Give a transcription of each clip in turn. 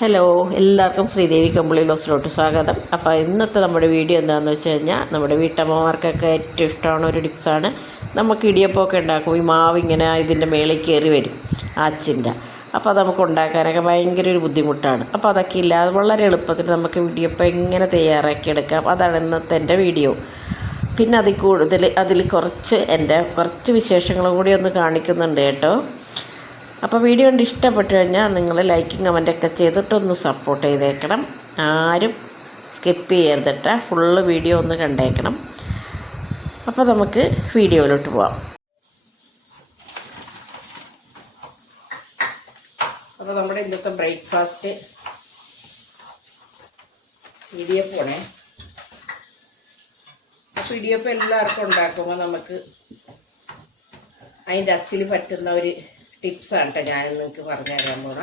Hello എല്ലാവർക്കും ശ്രീദേവി കമ്പിളി ലോസിലോട്ട് സ്വാഗതം. അപ്പോൾ ഇന്നത്തെ നമ്മുടെ വീഡിയോ എന്താണെന്ന് വെച്ച് കഴിഞ്ഞാൽ നമ്മുടെ വീട്ടമ്മമാർക്കൊക്കെ ഏറ്റവും ഇഷ്ടമാണ് ഒരു ടിപ്സാണ് നമുക്ക് ഇടിയപ്പമൊക്കെ ഉണ്ടാക്കും ഈ മാവ് ഇങ്ങനെ ഇതിന്റെ മേളിൽ കയറി വരും ആച്ചിന്റെ. അപ്പോൾ അത് നമുക്ക് ഉണ്ടാക്കാനൊക്കെ ഭയങ്കര ഒരു ബുദ്ധിമുട്ടാണ്. അപ്പോൾ അതൊക്കെ ഇല്ലാതെ വളരെ എളുപ്പത്തിൽ നമുക്ക് ഇടിയപ്പം എങ്ങനെ തയ്യാറാക്കി എടുക്കാം അതാണ് ഇന്നത്തെ എന്റെ വീഡിയോ. പിന്നെ അതിൽ കൂടുതൽ അതിൽ കുറച്ച് എന്റെ കുറച്ച് വിശേഷങ്ങളും കൂടി ഒന്ന് കാണിക്കുന്നുണ്ട് കേട്ടോ. അപ്പോൾ വീഡിയോ കണ്ട് ഇഷ്ടപ്പെട്ടു കഴിഞ്ഞാൽ നിങ്ങൾ ലൈക്കും കമന്റൊക്കെ ചെയ്തിട്ടൊന്ന് സപ്പോർട്ട് ചെയ്തേക്കണം. ആരും സ്കിപ്പ് ചെയ്യരുതിട്ട്. ഫുള്ള് വീഡിയോ ഒന്ന് കണ്ടേക്കണം. അപ്പോൾ നമുക്ക് വീഡിയോയിലോട്ട് പോവാം. അപ്പോൾ നമ്മുടെ ഇന്നത്തെ ബ്രേക്ക്ഫാസ്റ്റ് ഇടിയപ്പമാണേ അപ്പോൾ ഇടിയപ്പം എല്ലാവർക്കും ഉണ്ടാക്കുമ്പോൾ നമുക്ക് അതിന്റെ അച്ചിൽ പറ്റുന്ന ഒരു ടിപ്സാണ് കേട്ടോ ഞാൻ നിങ്ങൾക്ക് പറഞ്ഞു തരാൻ പോണ.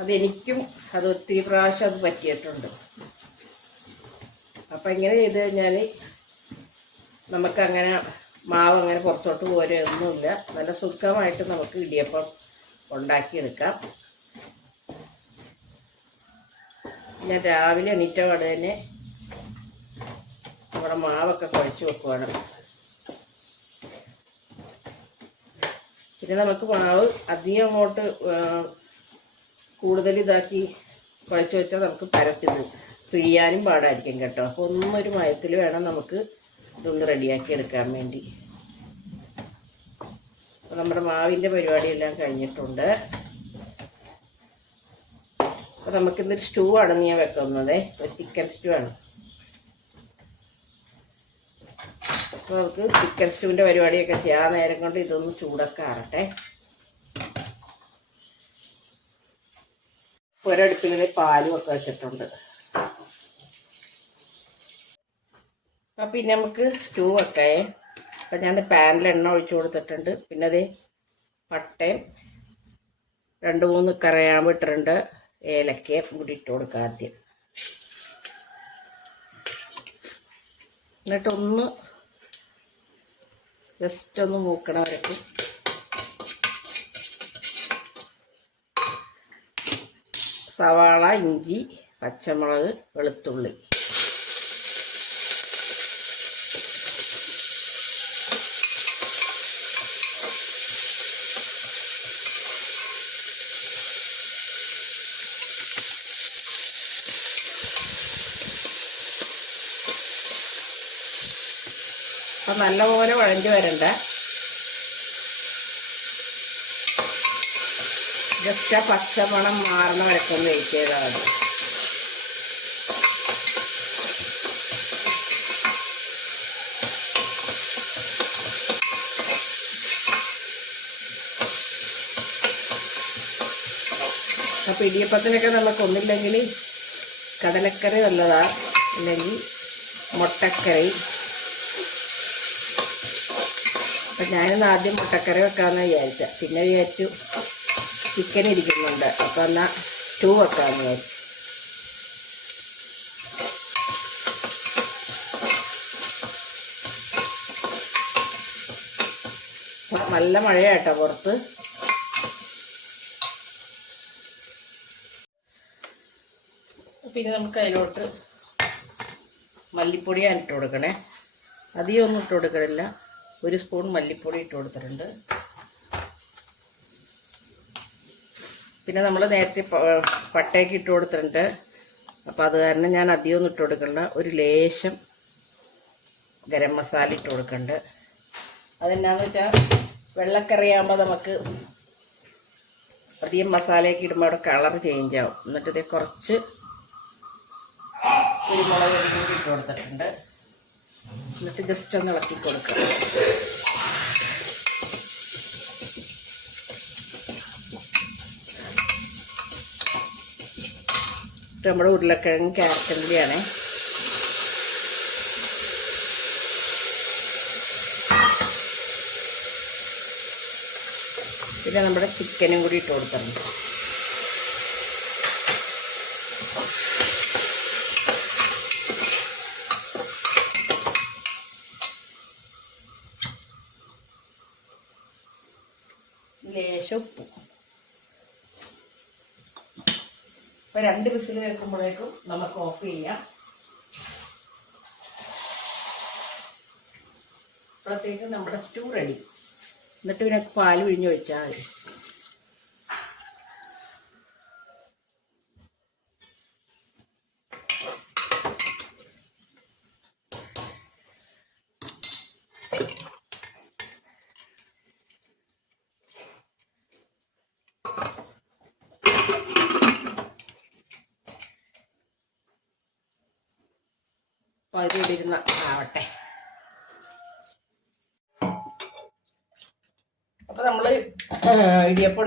അതെനിക്കും അത് ഒത്തിരി പ്രാവശ്യം അത് പറ്റിയിട്ടുണ്ട്. അപ്പം ഇങ്ങനെ ചെയ്ത് കഴിഞ്ഞാൽ നമുക്കങ്ങനെ മാവ് അങ്ങനെ പുറത്തോട്ട് പോരൊന്നുമില്ല നല്ല സുഖമായിട്ട് നമുക്ക് ഇടിയപ്പം ഉണ്ടാക്കിയെടുക്കാം. ഞാൻ രാവിലെ എണീറ്റ പാട് തന്നെ നമ്മുടെ മാവൊക്കെ കുഴച്ച് വെക്കുവാണ്. പിന്നെ നമുക്ക് മാവ് അധികം അങ്ങോട്ട് കൂടുതൽ ഇതാക്കി കുഴച്ച് വെച്ചാൽ നമുക്ക് പരത്തിന് പിഴിയാനും പാടായിരിക്കും കേട്ടോ. അപ്പോൾ ഒന്നും ഒരു മയത്തിൽ വേണം നമുക്ക് ഇതൊന്ന് റെഡിയാക്കി എടുക്കാൻ വേണ്ടി. നമ്മുടെ മാവിന്റെ പരിപാടിയെല്ലാം കഴിഞ്ഞിട്ടുണ്ട്. അപ്പോൾ നമുക്കിന്നൊരു സ്റ്റൂ ആണ് ഞാൻ വെക്കുന്നത്. ഒരു ചിക്കൻ സ്റ്റൂ ആണ് അപ്പോൾ നമുക്ക് ചിക്കൻ സ്റ്റൂവിന്റെ പരിപാടിയൊക്കെ ചെയ്യാൻ നേരം കൊണ്ട് ഇതൊന്ന് ചൂടൊക്കെ ആറട്ടെ. ഒരടുപ്പിൽ പാലും ഒക്കെ വെച്ചിട്ടുണ്ട്. അപ്പം പിന്നെ നമുക്ക് സ്റ്റൂ വെക്കേ. അപ്പം ഞാൻ പാനിൽ എണ്ണ ഒഴിച്ചു കൊടുത്തിട്ടുണ്ട്. പിന്നെ അത് പട്ടയും രണ്ട് മൂന്ന് കറയാമ്പ് ഇട്ടിട്ടുണ്ട്. ഏലക്കയും കൂടി ഇട്ട് കൊടുക്കാം ആദ്യം. എന്നിട്ടൊന്ന് ജസ്റ്റ് ഒന്ന് മൂക്കണം വരയ്ക്കും സവാള ഇഞ്ചി പച്ചമുളക് വെളുത്തുള്ളി. നല്ലപോലെ വഴഞ്ഞു വരണ്ട. ജസ്റ്റ് ആ പച്ചമണം മാറുന്ന വരക്കൊന്ന് വെയിറ്റ് ചെയ്താൽ മതി. അപ്പം ഇടിയപ്പത്തിനൊക്കെ നമുക്ക് ഒന്നില്ലെങ്കിൽ കടലക്കറി നല്ലതാണ് അല്ലെങ്കിൽ മുട്ടക്കറി. അപ്പം ഞാനിന്ന് ആദ്യം മുട്ടക്കറി വെക്കാമെന്ന് വിചാരിച്ച. പിന്നെ വിചാരിച്ചു ചിക്കൻ ഇരിക്കുന്നുണ്ട്. അപ്പം എന്നാൽ സ്റ്റൂ വെക്കാമെന്ന് വിചാരിച്ചു. നല്ല മഴയാട്ടോ പുറത്ത്. പിന്നെ നമുക്ക് അതിലോട്ട് മല്ലിപ്പൊടിയാണ് ഇട്ട് കൊടുക്കണേ. അധികം ഒന്നും ഇട്ട് കൊടുക്കണില്ല. ഒരു സ്പൂൺ മല്ലിപ്പൊടി ഇട്ട് കൊടുത്തിട്ടുണ്ട്. പിന്നെ നമ്മൾ നേരത്തെ പട്ടയൊക്കെ ഇട്ട് കൊടുത്തിട്ടുണ്ട്. അപ്പോൾ അത് കാരണം ഞാൻ അധികം ഒന്നും ഇട്ട് കൊടുക്കണ്ട. ഒരു ലേശം ഗരം മസാല ഇട്ട് കൊടുക്കണ്ട്. അതെന്നാന്ന് വെച്ചാൽ വെള്ളക്കറിയാകുമ്പോൾ നമുക്ക് അധികം മസാലയൊക്കെ ഇടുമ്പോൾ അവിടെ കളർ ചേഞ്ച് ആവും. എന്നിട്ട് ഇത് കുറച്ച് കുരുമുളക് ഇട്ട് കൊടുത്തിട്ടുണ്ട്. എന്നിട്ട് ജസ്റ്റ് ഒന്ന് ഇളക്കി കൊടുക്കുക. നമ്മുടെ ഉരുളക്കിഴങ്ങ് ക്യാരറ്റും കൂടിയാണ് പിന്നെ നമ്മുടെ ചിക്കനും കൂടി ഇട്ട് കൊടുത്തിട്ടുണ്ട് ഉപ്പ്. ഇപ്പൊ രണ്ട് വിസിൽ കേൾക്കുമ്പോഴേക്കും നമുക്ക് ഓഫ് ചെയ്യാം. അപ്പോഴത്തേക്കും നമ്മുടെ സ്റ്റൂ റെഡി എന്നിട്ട് ഇതിനൊക്കെ പാൽ വെച്ചാൽ മതി.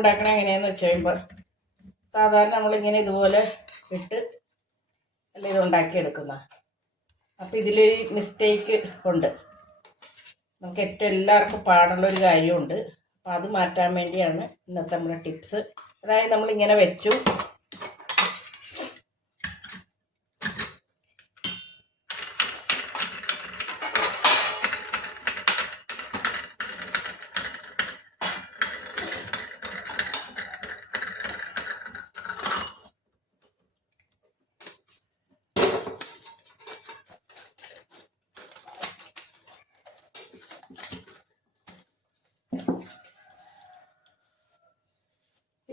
ഉണ്ടാക്കണ എങ്ങനെയാന്ന് വെച്ച് കഴിയുമ്പോൾ സാധാരണ നമ്മളിങ്ങനെ ഇതുപോലെ ഇട്ട് അല്ല ഇത് ഉണ്ടാക്കിയെടുക്കുന്ന. അപ്പം ഇതിലൊരു മിസ്റ്റേക്ക് ഉണ്ട്. നമുക്ക് ഏറ്റവും എല്ലാവർക്കും പാടുള്ള ഒരു കാര്യമുണ്ട്. അപ്പോൾ അത് മാറ്റാൻ വേണ്ടിയാണ് ഇന്നത്തെ നമ്മുടെ ടിപ്സ് അതായത് നമ്മളിങ്ങനെ വെച്ചു.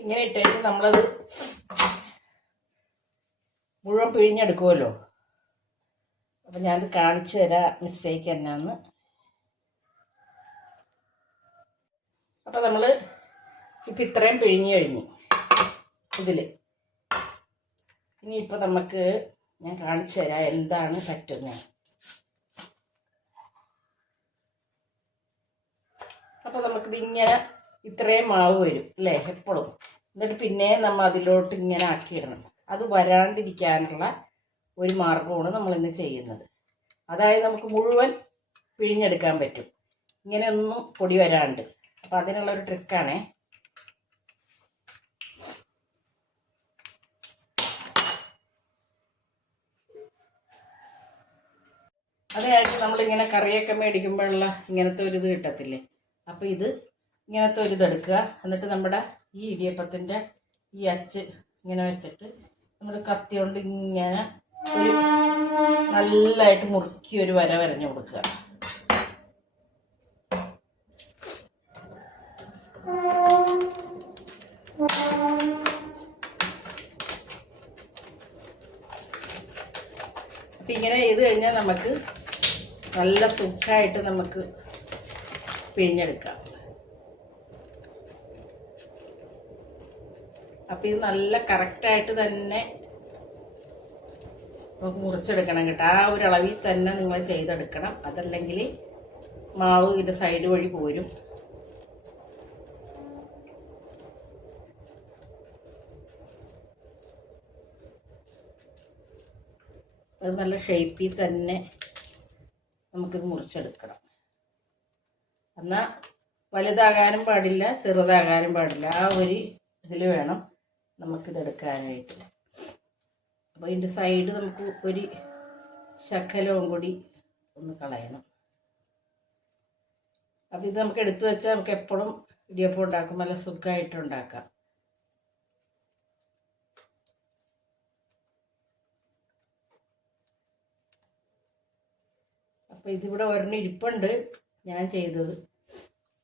ഇങ്ങനെ ഇട്ടിട്ട് നമ്മളത് മുഴുവൻ പിഴിഞ്ഞെടുക്കുമല്ലോ അപ്പം ഞാനത് കാണിച്ചു തരാം മിസ്റ്റേക്ക് എന്നാന്ന്. അപ്പം നമ്മൾ ഇപ്പം ഇത്രയും പിഴിഞ്ഞു കഴിഞ്ഞു ഇതിൽ ഇനിയിപ്പോൾ നമുക്ക് ഞാൻ കാണിച്ചു തരാം എന്താണ് പറ്റുന്നത്. അപ്പോൾ നമുക്കിത് ഇങ്ങനെ ഇത്രയും മാവ് വരും അല്ലേ? എപ്പോഴും എന്നിട്ട് പിന്നെ നമ്മൾ അതിലോട്ട് ഇങ്ങനെ ആക്കിയിടണം. അത് വരാണ്ടിരിക്കാനുള്ള ഒരു മാർഗമാണ് നമ്മളിന്ന് ചെയ്യുന്നത്. അതായത് നമുക്ക് മുഴുവൻ പിഴിഞ്ഞെടുക്കാൻ പറ്റും. ഇങ്ങനെയൊന്നും പൊടി വരാണ്ട്. അപ്പം അതിനുള്ള ഒരു ട്രിക്കാണേ അതായത് നമ്മളിങ്ങനെ കറിയൊക്കെ മേടിക്കുമ്പോഴുള്ള ഇങ്ങനത്തെ ഒരു ഇത് കിട്ടത്തില്ലേ? അപ്പോൾ ഇത് ഇങ്ങനത്തെ ഒരു ഇതെടുക്കുക എന്നിട്ട് നമ്മുടെ ഈ ഇടിയപ്പത്തിന്റെ ഈ അച്ച് ഇങ്ങനെ വെച്ചിട്ട് നമ്മൾ കത്തി കൊണ്ട് ഇങ്ങനെ ഒരു നല്ലതായിട്ട് മുറുക്കി ഒരു വര വരഞ്ഞു കൊടുക്കുക. അപ്പം ഇങ്ങനെ ചെയ്ത് കഴിഞ്ഞാൽ നമുക്ക് നല്ല സുഖമായിട്ട് നമുക്ക് പിഴിഞ്ഞെടുക്കാം. അപ്പം ഇത് നല്ല കറക്റ്റായിട്ട് തന്നെ നമുക്ക് മുറിച്ചെടുക്കണം കേട്ടോ. ആ ഒരു അളവിൽ തന്നെ നിങ്ങൾ ചെയ്തെടുക്കണം. അതല്ലെങ്കിൽ മാവ് ഇതിന്റെ സൈഡ് വഴി പോരും. അത് നല്ല ഷേപ്പിൽ തന്നെ നമുക്കിത് മുറിച്ചെടുക്കണം. എന്നാൽ വലുതാകാനും പാടില്ല ചെറുതാകാനും പാടില്ല. ആ ഒരു ഇതിൽ വേണം. നമുക്കിതെടുക്കാനായിട്ട്. അപ്പോൾ ഇതിന്റെ സൈഡ് നമുക്ക് ഒരു ശക്കലവും കൂടി ഒന്ന് കളയണം. അപ്പോൾ ഇത് നമുക്ക് എടുത്തു വെച്ചാൽ നമുക്ക് എപ്പോഴും ഇടിയപ്പം ഉണ്ടാക്കും നല്ല സുഖമായിട്ട് ഉണ്ടാക്കാം. അപ്പോൾ ഇതിവിടെ ഒരെണ്ണം ഇരിപ്പുണ്ട് ഞാൻ ചെയ്തത്.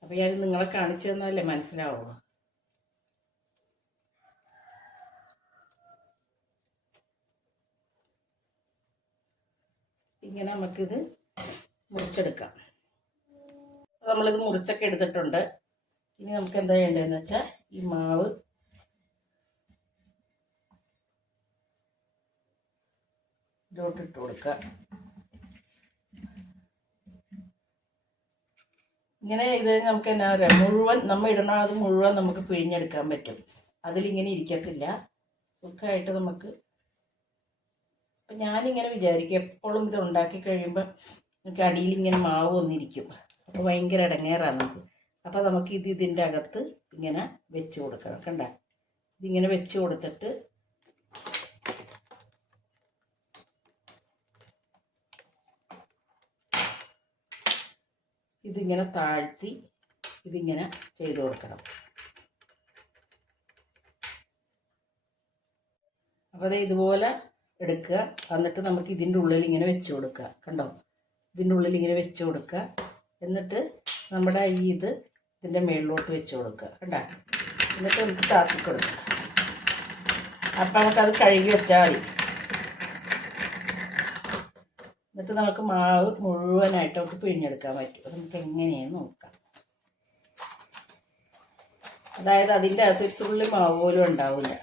അപ്പോൾ ഞാൻ നിങ്ങളെ കാണിച്ചു തന്നാലേ മനസ്സിലാവുള്ളൂ. ഇങ്ങനെ നമുക്കിത് മുറിച്ചെടുക്കാം. നമ്മളിത് മുറിച്ചൊക്കെ എടുത്തിട്ടുണ്ട്. ഇനി നമുക്ക് എന്താ ചെയ്യേണ്ടതെന്ന് വെച്ചാൽ ഈ മാവ് ഇതോട്ടിട്ട് കൊടുക്കുക. ഇങ്ങനെ ഇത് നമുക്ക് എന്നാ പറയാ മുഴുവൻ നമ്മൾ ഇടണ അത് മുഴുവൻ നമുക്ക് പിഴിഞ്ഞെടുക്കാൻ പറ്റും. അതിലിങ്ങനെ ഇരിക്കത്തില്ല. സുഖമായിട്ട് നമുക്ക് അപ്പം ഞാനിങ്ങനെ വിചാരിക്കും എപ്പോഴും ഇത് ഉണ്ടാക്കി കഴിയുമ്പോൾ നമുക്ക് അടിയിൽ ഇങ്ങനെ മാവ് വന്നിരിക്കും. അപ്പോൾ ഭയങ്കര ഇടങ്ങേറാണ് നമുക്ക് അപ്പോൾ നമുക്ക് ഇത് ഇതിന്റെ അകത്ത് ഇങ്ങനെ വെച്ച് കൊടുക്കണം കണ്ട? ഇതിങ്ങനെ വെച്ച് കൊടുത്തിട്ട് ഇതിങ്ങനെ താഴ്ത്തി ഇതിങ്ങനെ ചെയ്ത് കൊടുക്കണം. അപ്പോൾ അതേ ഇതുപോലെ എടുക്കുക. എന്നിട്ട് നമുക്ക് ഇതിന്റെ ഉള്ളിൽ ഇങ്ങനെ വെച്ച് കൊടുക്കുക. കണ്ടോ? ഇതിന്റെ ഉള്ളിൽ ഇങ്ങനെ വെച്ച് കൊടുക്കുക. എന്നിട്ട് നമ്മുടെ ഈ ഇത് ഇതിന്റെ മുകളിലോട്ട് വെച്ച് കൊടുക്കുക. കണ്ടോ? എന്നിട്ട് നമുക്ക് താത്തി കൊടുക്കുക അപ്പം നമുക്കത് കഴുകി വെച്ചാൽ മതി. എന്നിട്ട് നമുക്ക് മാവ് മുഴുവനായിട്ട് നമുക്ക് പിഴിഞ്ഞെടുക്കാൻ പറ്റും. അത് നമുക്ക് എങ്ങനെയെന്ന് നോക്കാം. അതായത് അതിന്റെ അകത്ത് തുള്ളി മാവ് പോലും ഉണ്ടാവില്ല.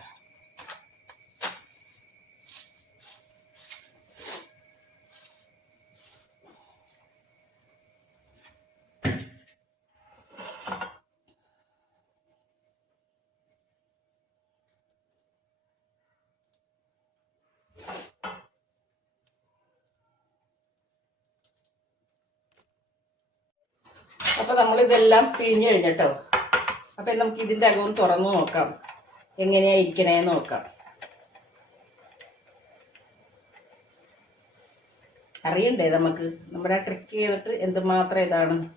അപ്പോൾ പിഴിഞ്ഞു കഴിഞ്ഞിട്ടോ. അപ്പം നമുക്ക് ഇതിന്റെ അകവും തുറന്നു നോക്കാം. എങ്ങനെയാ ഇരിക്കണേന്ന് നോക്കാം. അറിയണ്ടേ നമുക്ക്? നമ്മുടെ ആ ട്രിക്ക് ചെയ്തിട്ട് എന്തുമാത്രം ഇതാണ്?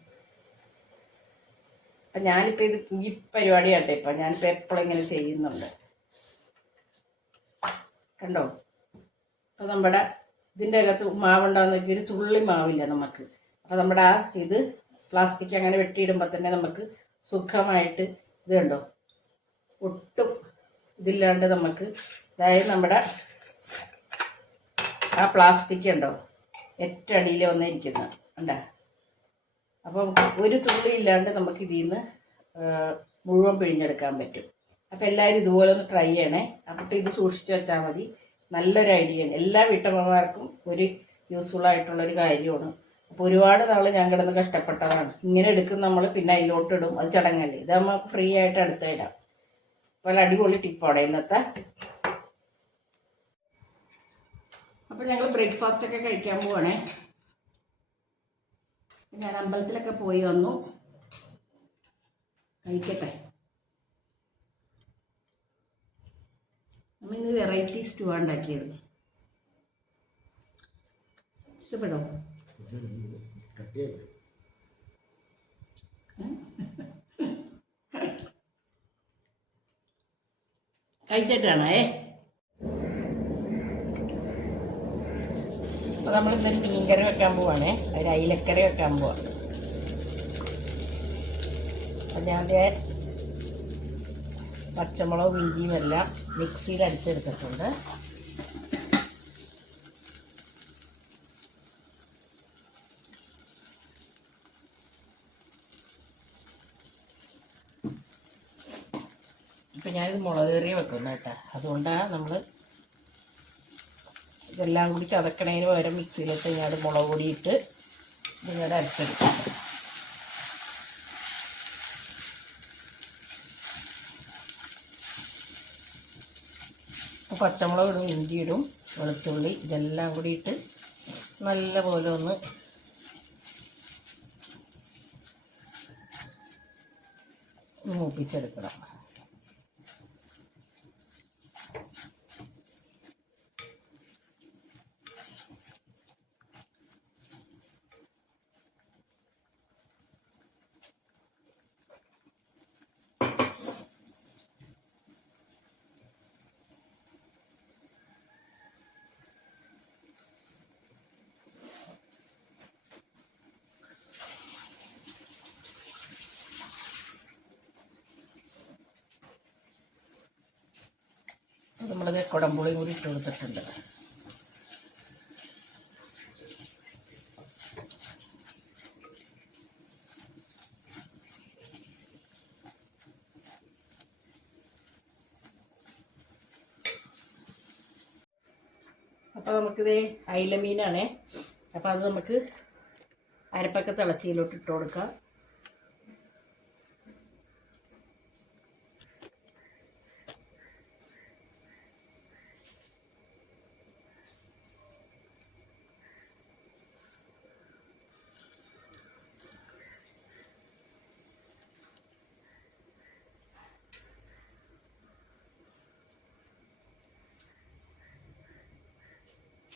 അപ്പം ഞാനിപ്പോൾ ഇത് ഈ പരിപാടിയാട്ടെ ഇപ്പം. ഞാനിപ്പോൾ എപ്പോഴും ഇങ്ങനെ ചെയ്യുന്നുണ്ട്. കണ്ടോ? അപ്പം നമ്മുടെ ഇതിന്റെ അകത്ത് മാവുണ്ടാകുന്ന ഒരു തുള്ളി മാവില്ല നമുക്ക്. അപ്പം നമ്മുടെ ആ ഇത് പ്ലാസ്റ്റിക് അങ്ങനെ വെട്ടിയിടുമ്പോൾ തന്നെ നമുക്ക് സുഖമായിട്ട് ഇത് കണ്ടോ? ഒട്ടും ഇതില്ലാണ്ട് നമുക്ക് അതായത് നമ്മുടെ ആ പ്ലാസ്റ്റിക് ഉണ്ടോ ഏറ്റവും അടിയിൽ ഉണ്ടാ അപ്പോൾ ഒരു തുള്ളി ഇല്ലാണ്ട് നമുക്ക് ഇതിൽ നിന്ന് മുഴുവൻ പിഴിഞ്ഞെടുക്കാൻ പറ്റും. അപ്പോൾ എല്ലാവരും ഇതുപോലെ ഒന്ന് ട്രൈ ചെയ്യണേ. അപ്പോൾ ഇത് സൂക്ഷിച്ച് വെച്ചാൽ മതി. നല്ലൊരു ഐഡിയ ആണ്. എല്ലാ വീട്ടമ്മമാർക്കും ഒരു യൂസ്ഫുൾ ആയിട്ടുള്ളൊരു കാര്യമാണ്. അപ്പോൾ ഒരുപാട് നാൾ ഞാൻ കിടന്ന് കഷ്ടപ്പെട്ടതാണ്. ഇങ്ങനെ എടുക്കും നമ്മൾ പിന്നെ അതിലോട്ട് ഇടും. അത് ചടങ്ങല്ലേ. ഇത് നമ്മൾ ഫ്രീ ആയിട്ട് എടുത്ത് ഇടാം. അപ്പോൾ അടിപൊളി ടിപ്പാണ് ഇന്നത്തെ? അപ്പോൾ ഞങ്ങൾ ബ്രേക്ക്ഫാസ്റ്റ് ഒക്കെ കഴിക്കാൻ പോവാണേ. ഞാൻ അമ്പലത്തിലൊക്കെ പോയി വന്നു. കഴിക്കട്ടെ. നമ്മൾ ഇന്ന് വെറൈറ്റി സ്റ്റൂ ഉണ്ടാക്കിയത് ഇഷ്ടപ്പെടോ കഴിച്ചിട്ടാണേ അപ്പോൾ നമ്മൾ ഇന്നൊരു മീൻകറി വെക്കാൻ പോവാണേ. ഒരു അയിലക്കറി വെക്കാൻ പോവാ. അപ്പം ഞാൻ പച്ചമുളകും ഇഞ്ചിയും എല്ലാം മിക്സിയിൽ അടിച്ചെടുത്തിട്ടുണ്ട്. ഇപ്പം ഞാനിത് മുളക് കറി വെക്കുന്നു കേട്ടോ. അതുകൊണ്ടാണ് നമ്മൾ ഇതെല്ലാം കൂടി ചതക്കണതിന് പകരം മിക്സിയിലിട്ട് ഞാൻ മുളക് പൊടി ഇട്ട് നിങ്ങളുടെ അരച്ചെടുക്കും പച്ചമുളക് ഇടും ഇഞ്ചി ഇടും വെളുത്തുള്ളി ഇതെല്ലാം കൂടി ഇട്ട് നല്ല പോലെ ഒന്ന് മൂപ്പിച്ചെടുക്കണം. നമ്മളത് കുടംപുളിയും കൂടി ഇട്ട് കൊടുത്തിട്ടുണ്ട്. അപ്പോൾ നമുക്കിത് അയില മീനാണേ. അപ്പോൾ അത് നമുക്ക് അരപ്പൊക്കെ തിളച്ചിയിലോട്ട് ഇട്ട് കൊടുക്കാം.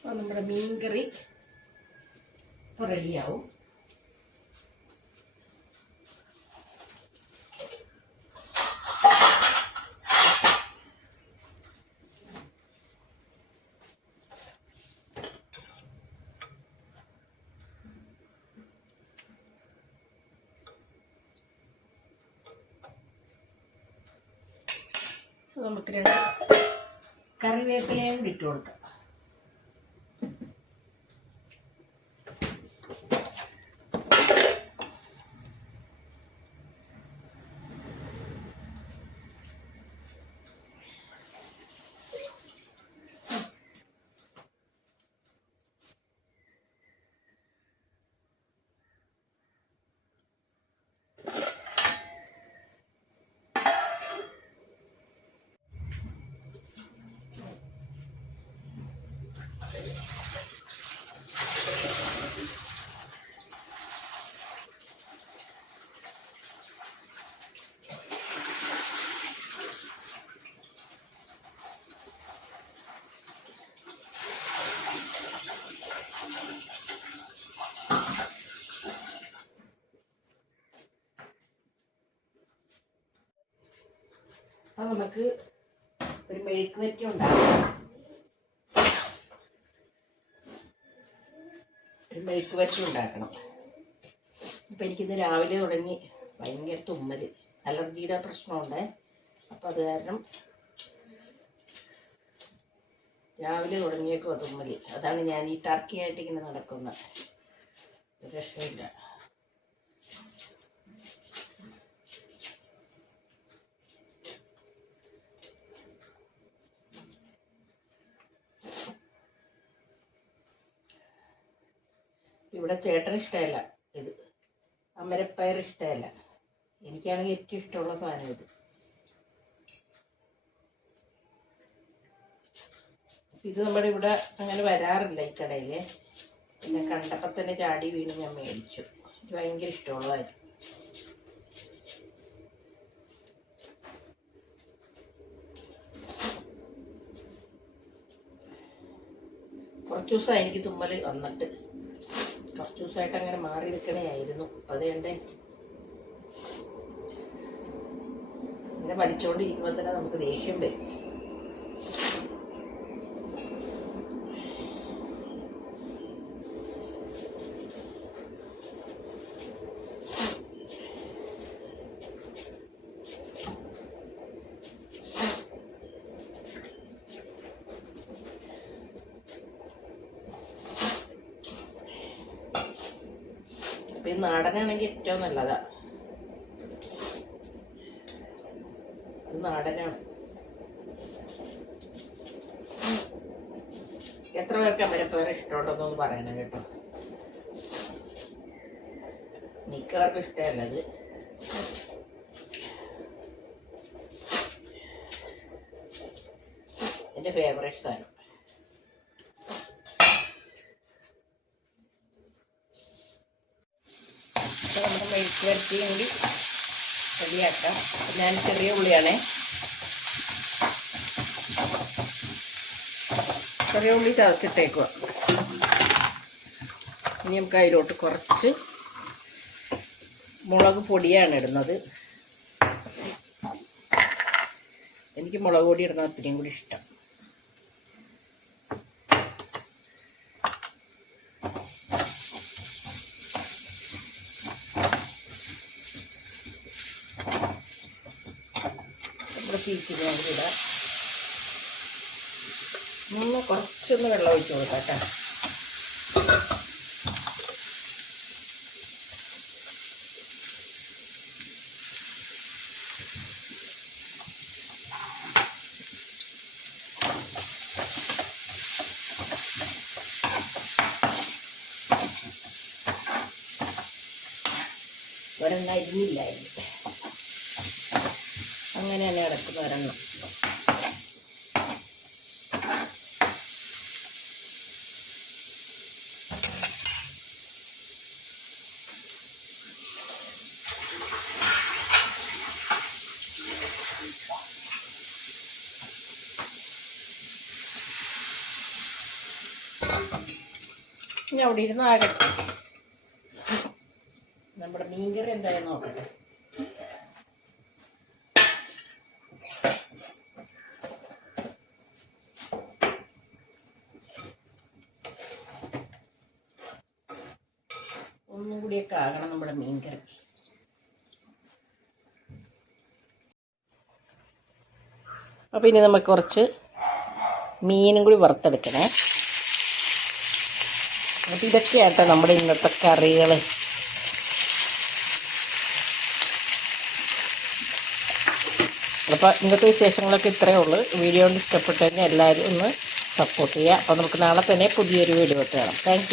അപ്പോൾ നമ്മുടെ മീൻകറി ഇപ്പോൾ റെഡിയാവും നമുക്ക് രണ്ട് കറിവേപ്പിലയും ഇട്ട് കൊടുക്കാം. നമുക്ക് ഒരു മെഴുക്ക് വറ്റി ഉണ്ടാക്കാം. ഒരു മെഴുക്ക് വറ്റി ഉണ്ടാക്കണം. അപ്പം എനിക്കിന്ന് രാവിലെ തുടങ്ങി ഭയങ്കര തുമ്മൽ അലർജിയുടെ പ്രശ്നമുണ്ട്. അപ്പം അത് കാരണം രാവിലെ തുടങ്ങിയേക്കും തുമ്മൽ അതാണ് ഞാൻ ഈ ടർക്കിയായിട്ട് ഇങ്ങനെ നടക്കുന്നത് ഒരു രക്ഷയില്ല. ഇവിടെ ചേട്ടന് ഇഷ്ടമല്ല ഇത്. അമരപ്പയർ ഇഷ്ടമല്ല. എനിക്കാണെങ്കിൽ ഏറ്റവും ഇഷ്ടമുള്ള സാധനം ഇത്. ഇത് നമ്മുടെ ഇവിടെ അങ്ങനെ വരാറില്ല ഈ കടയിൽ പിന്നെ കണ്ടപ്പോൾ തന്നെ ചാടി വീണ് ഞാൻ മേടിച്ചു. എനിക്ക് ഭയങ്കര ഇഷ്ടമുള്ളതായിരുന്നു. കുറച്ച് ദിവസമായി എനിക്ക് തുമ്മൽ വന്നിട്ട്. കുറച്ച് ദിവസമായിട്ട് അങ്ങനെ മാറി നിൽക്കണേ ആയിരുന്നു അപ്പം അതുകൊണ്ടേ ഇങ്ങനെ പഠിച്ചുകൊണ്ടിരിക്കുമ്പോൾ തന്നെ നമുക്ക് ദേഷ്യം വരും അപ്പം ഈ നാടനാണെങ്കിൽ ഏറ്റവും നല്ലതാണ് നാടനാണ് എത്ര പേർക്ക് അമരപ്പേർ ഇഷ്ടമുണ്ടെന്നൊന്ന് പറയണം കേട്ടോ. മിക്കവർക്കും ഇഷ്ടമല്ലത് എന്റെ ഫേവറേറ്റ് സാധനം അപ്പോൾ മെഴുക്ക് കൂടി റെഡിയാക്കാം. ഞാൻ ചെറിയ ഉള്ളിയാണേ. ചെറിയ ഉള്ളി ചതച്ചിട്ടേക്കുക ഇനി നമുക്ക് അതിലോട്ട് കുറച്ച് മുളക് പൊടിയാണ് ഇടുന്നത്. എനിക്ക് മുളക് പൊടി ഇടുന്ന അത്രയും കൂടി ഇഷ്ടം നമ്മുടെ ചീച്ചിന് നമ്മൾ കുറച്ചൊന്ന് വെള്ളം ഒഴിച്ച് കൊടുക്കാം കേട്ടോ. ഒരെണ്ണം അരിഞ്ഞില്ലായിരുന്നു. അങ്ങനെ തന്നെ കിടക്കുന്ന ഒരെണ്ണം. അവിടെ ഇരുന്ന് ആകട്ടെ നമ്മുടെ മീൻകറി എന്തായാലും നോക്കട്ടെ. ഒന്നും കൂടിയൊക്കെ ആകണം നമ്മുടെ മീൻകറി. അപ്പോൾ ഇനി നമുക്ക് കുറച്ച് മീനും കൂടി വറുത്തെടുക്കണേ. അപ്പോൾ ഇതൊക്കെയാട്ടോ നമ്മുടെ ഇന്നത്തെ കറികൾ അപ്പോൾ ഇന്നത്തെ വിശേഷങ്ങളൊക്കെ ഇത്രയേ ഉള്ളൂ. വീഡിയോ കൊണ്ട് ഇഷ്ടപ്പെട്ടു എല്ലാവരും ഒന്ന് സപ്പോർട്ട് ചെയ്യുക. അപ്പോൾ നമുക്ക് നാളെ തന്നെ പുതിയൊരു വീഡിയോ കാണാം. താങ്ക്